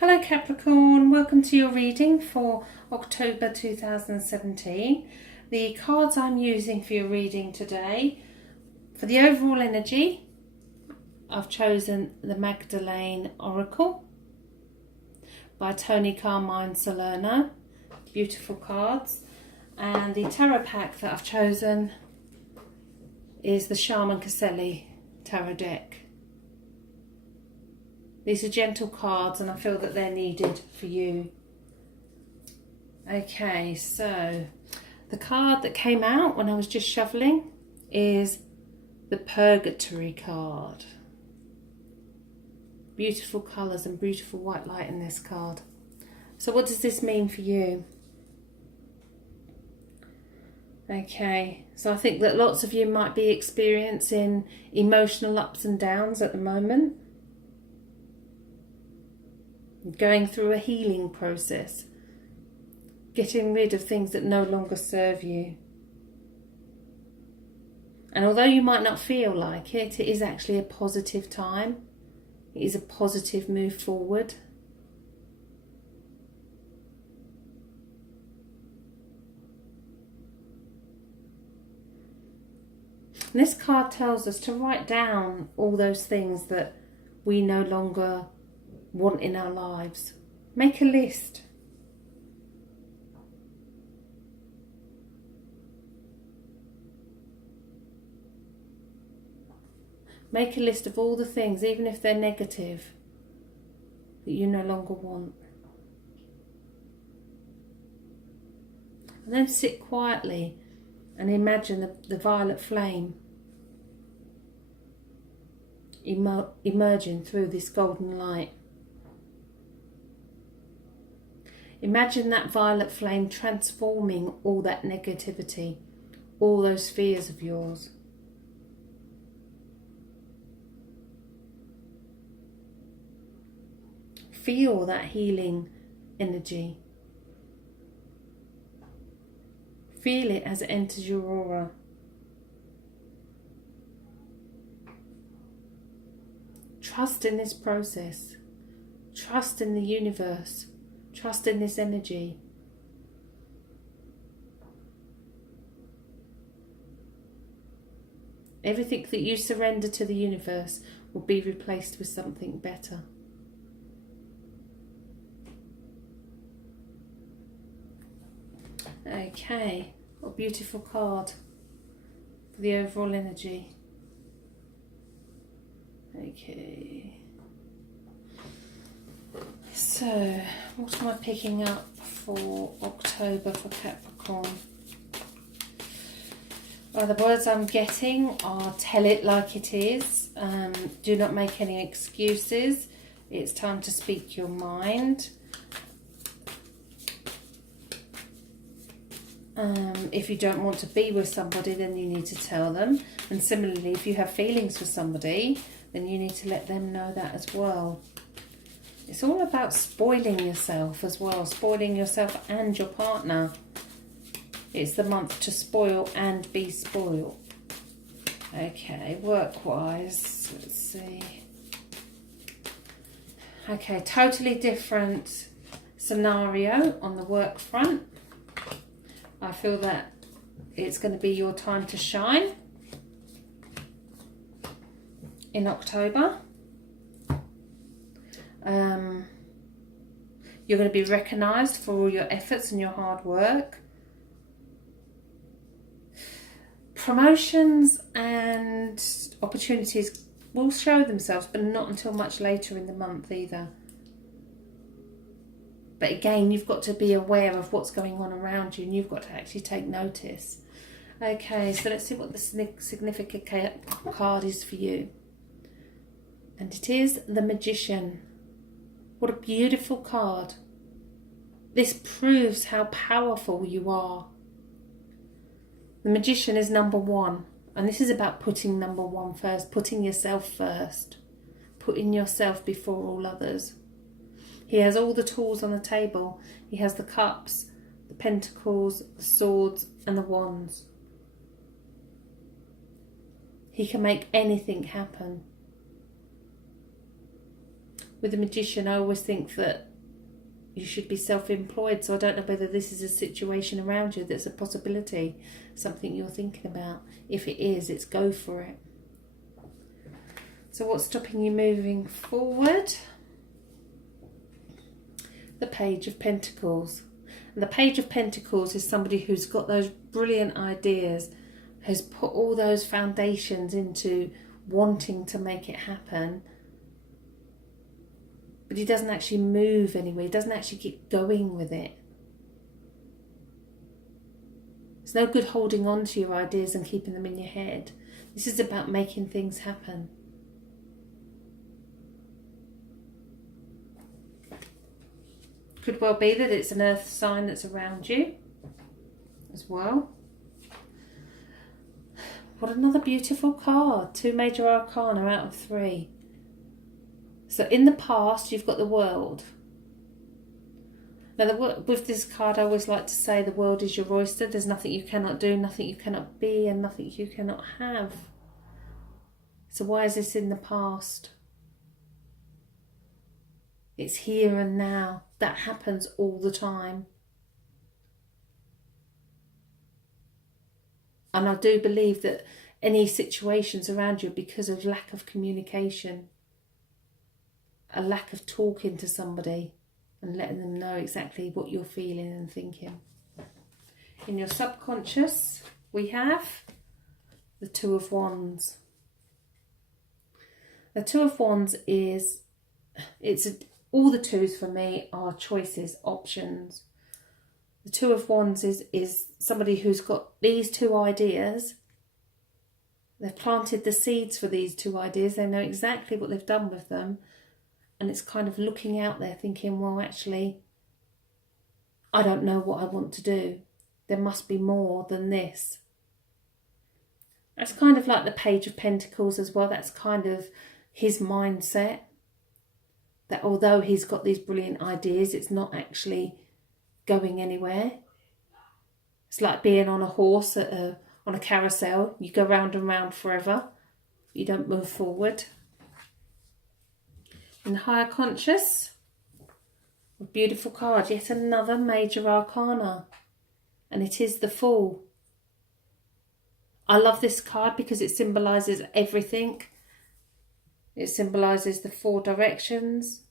Hello Capricorn, welcome to your reading for October 2017. The cards I'm using for your reading today, for the overall energy, I've chosen the Magdalene Oracle by Tony Carmine Salerno. Beautiful cards. And the tarot pack that I've chosen is the Shaman Caselli tarot deck. These are gentle cards and I feel that they're needed for you. Okay, so the card that came out when I was just shuffling is the Purgatory card. Beautiful colours and beautiful white light in this card. So what does this mean for you? Okay, so I think that lots of you might be experiencing emotional ups and downs at the moment. Going through a healing process, getting rid of things that no longer serve you. And although you might not feel like it, it is actually a positive time. It is a positive move forward. And this card tells us to write down all those things that we no longer want in our lives. Make a list. Make a list of all the things, even if they're negative, that you no longer want. And then sit quietly and imagine the violet flame emerging through this golden light. Imagine that violet flame transforming all that negativity, all those fears of yours. Feel that healing energy. Feel it as it enters your aura. Trust in this process. Trust in the universe. Trust in this energy. Everything that you surrender to the universe will be replaced with something better. Okay, what a beautiful card for the overall energy. Okay. So, what am I picking up for October for Capricorn? Well, the words I'm getting are tell it like it is. Do not make any excuses. It's time to speak your mind. If you don't want to be with somebody, then you need to tell them. And similarly, if you have feelings for somebody, then you need to let them know that as well. It's all about spoiling yourself as well, spoiling yourself and your partner. It's the month to spoil and be spoiled. Okay, work-wise, let's see. Okay, totally different scenario on the work front. I feel that it's going to be your time to shine in October. You're going to be recognised for all your efforts and your hard work. Promotions and opportunities will show themselves, but not until much later in the month either. But again, you've got to be aware of what's going on around you and you've got to actually take notice. Okay, so let's see what the significant card is for you. And it is the Magician. What a beautiful card. This proves how powerful you are. The Magician is number one. And this is about putting number one first, putting yourself first, putting yourself before all others. He has all the tools on the table. He has the cups, the pentacles, the swords and the wands. He can make anything happen. With the Magician, I always think that you should be self-employed, so I don't know whether this is a situation around you that's a possibility, something you're thinking about. If it is, it's go for it. So what's stopping you moving forward? The Page of Pentacles. And the Page of Pentacles is somebody who's got those brilliant ideas, has put all those foundations into wanting to make it happen, but he doesn't actually move anywhere. He doesn't actually get going with it. It's no good holding on to your ideas and keeping them in your head. This is about making things happen. Could well be that it's an earth sign that's around you as well. What another beautiful card. 2 major arcana out of 3. So in the past, you've got the World. Now, with this card, I always like to say the world is your oyster. There's nothing you cannot do, nothing you cannot be, and nothing you cannot have. So why is this in the past? It's here and now. That happens all the time. And I do believe that any situations around you are because of lack of communication, a lack of talking to somebody and letting them know exactly what you're feeling and thinking. In your subconscious, we have the 2 of Wands. The 2 of Wands is, all the 2s for me are choices, options. The 2 of Wands is somebody who's got these 2 ideas. They've planted the seeds for these 2 ideas. They know exactly what they've done with them. And it's kind of looking out there thinking, well, actually, I don't know what I want to do. There must be more than this. That's kind of like the Page of Pentacles as well. That's kind of his mindset. That although he's got these brilliant ideas, it's not actually going anywhere. It's like being on a horse on a carousel. You go round and round forever. You don't move forward. In the higher conscious, a beautiful card, yet another major arcana, and it is the Fool. I love this card because it symbolises everything. It symbolises the 4 directions.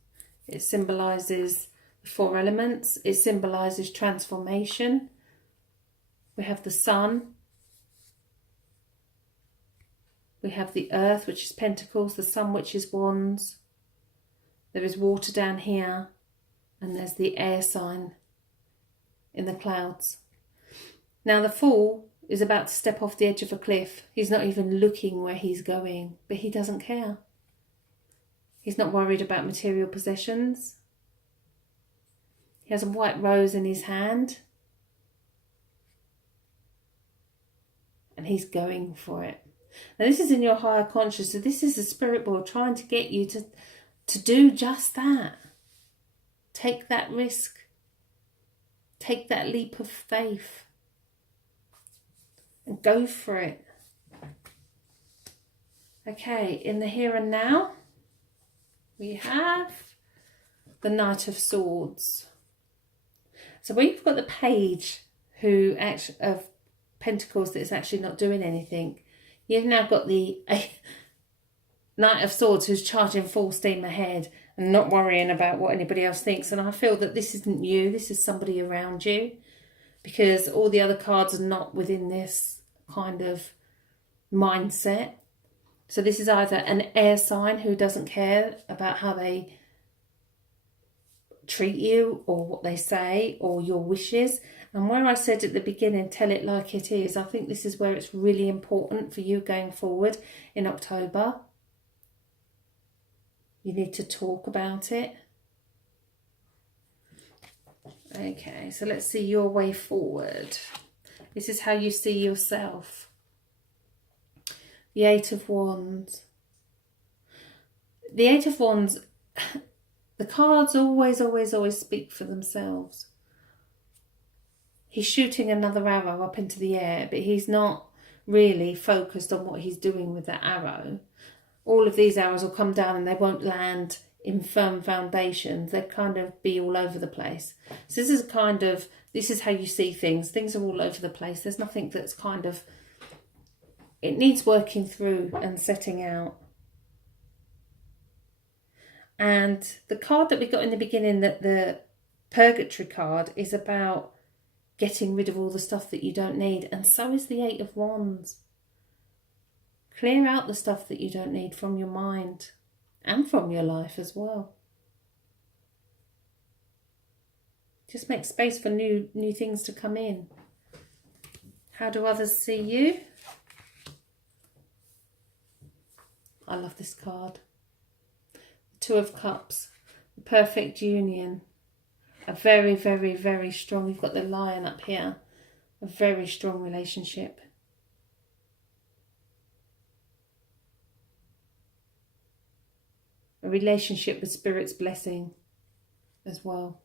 It symbolises the 4 elements. It symbolises transformation. We have the sun. We have the earth, which is pentacles, the sun, which is wands. There is water down here, and there's the air sign in the clouds. Now the Fool is about to step off the edge of a cliff. He's not even looking where he's going, but he doesn't care. He's not worried about material possessions. He has a white rose in his hand, and he's going for it. Now this is in your higher conscious, so this is the spirit world trying to get you to do just that. Take that risk. Take that leap of faith. And go for it. Okay, in the here and now, we have the Knight of Swords. So we've got the Page of Pentacles that is actually not doing anything. You've now got the Knight of Swords who's charging full steam ahead and not worrying about what anybody else thinks. And I feel that this isn't you, this is somebody around you, because all the other cards are not within this kind of mindset. So this is either an air sign who doesn't care about how they treat you or what they say or your wishes. And where I said at the beginning, tell it like it is, I think this is where it's really important for you going forward in October. You need to talk about it. Okay, so let's see your way forward. This is how you see yourself. The 8 of Wands. The 8 of Wands, the cards always speak for themselves. He's shooting another arrow up into the air, but he's not really focused on what he's doing with that arrow. All of these arrows will come down and they won't land in firm foundations. They kind of be all over the place. So this is how you see things. Things are all over the place. There's nothing that's kind of, it needs working through and setting out. And the card that we got in the beginning, that the Purgatory card, is about getting rid of all the stuff that you don't need. And so is the Eight of Wands. Clear out the stuff that you don't need from your mind and from your life as well. Just make space for new things to come in. How do others see you? I love this card. The Two of Cups, the perfect union. A very, very, very strong, you've got the Lion up here. A very strong relationship. A relationship with Spirit's blessing as well.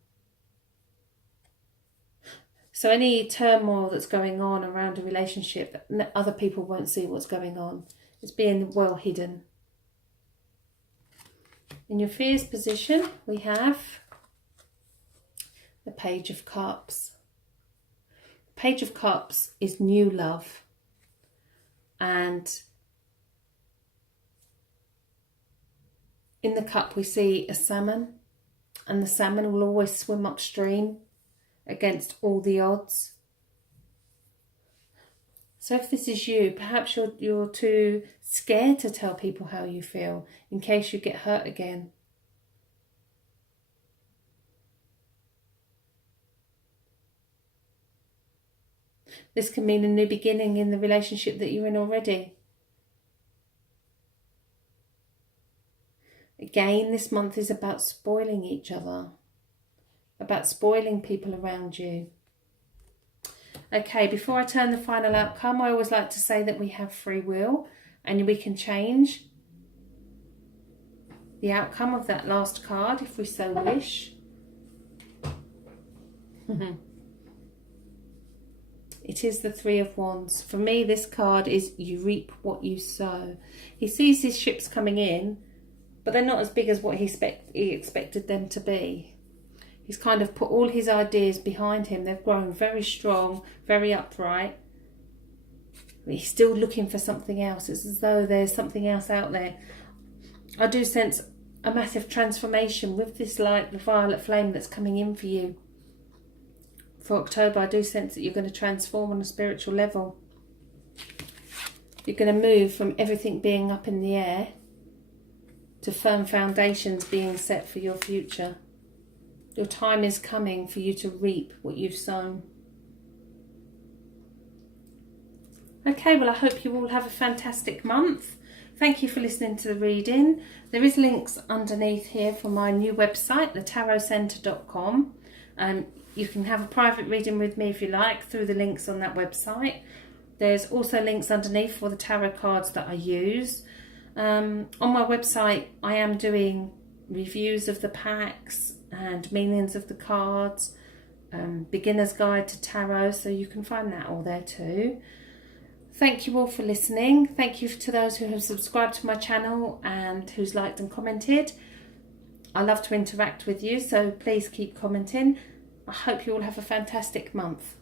So any turmoil that's going on around a relationship, other people won't see what's going on. It's being well hidden. In your fears position, we have the Page of Cups. The Page of Cups is new love. And in the cup we see a salmon. And the salmon will always swim upstream against all the odds. So if this is you, perhaps you're too scared to tell people how you feel in case you get hurt again. This can mean a new beginning in the relationship that you're in already. Again, this month is about spoiling each other, about spoiling people around you. Okay, before I turn the final outcome, I always like to say that we have free will and we can change the outcome of that last card if we so wish. It is the Three of Wands. For me, this card is you reap what you sow. He sees his ships coming in, but they're not as big as what he expected them to be. He's kind of put all his ideas behind him. They've grown very strong, very upright. But he's still looking for something else. It's as though there's something else out there. I do sense a massive transformation with this light, the violet flame that's coming in for you. For October, I do sense that you're going to transform on a spiritual level. You're going to move from everything being up in the air to firm foundations being set for your future. Your time is coming for you to reap what you've sown. Okay, well, I hope you all have a fantastic month. Thank you for listening to the reading. There is links underneath here for my new website, thetarotcentre.com. You can have a private reading with me if you like through the links on that website. There's also links underneath for the tarot cards that I use. On my website, I am doing reviews of the packs and meanings of the cards, beginner's guide to tarot, so you can find that all there too. Thank you all for listening. Thank you to those who have subscribed to my channel and who's liked and commented. I love to interact with you, so please keep commenting. I hope you all have a fantastic month.